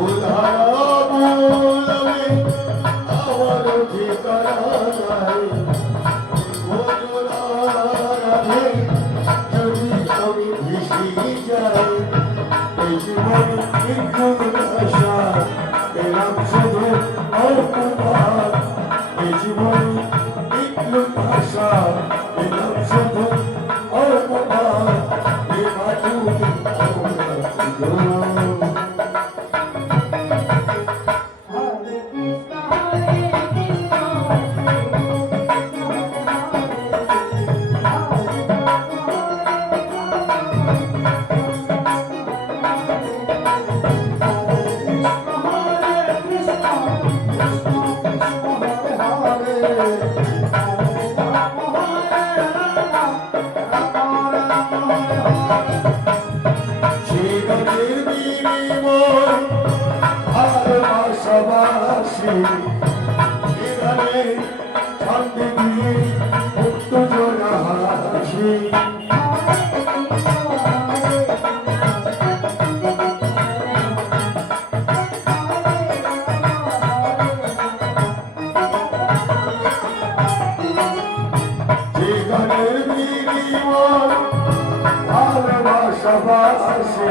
উধারা বলবে ভালোবাসাবাসি এখানে শান্তি দিয়ে জোড়া হাসি ভালোবাসাবাসি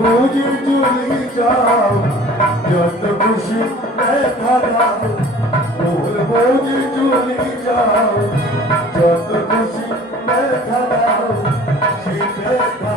বুঝি চলে যাও, যত খুশি দেখা দাও ভুল বুঝি চলে যাও, যত খুশি দেখা দাও সে দেখা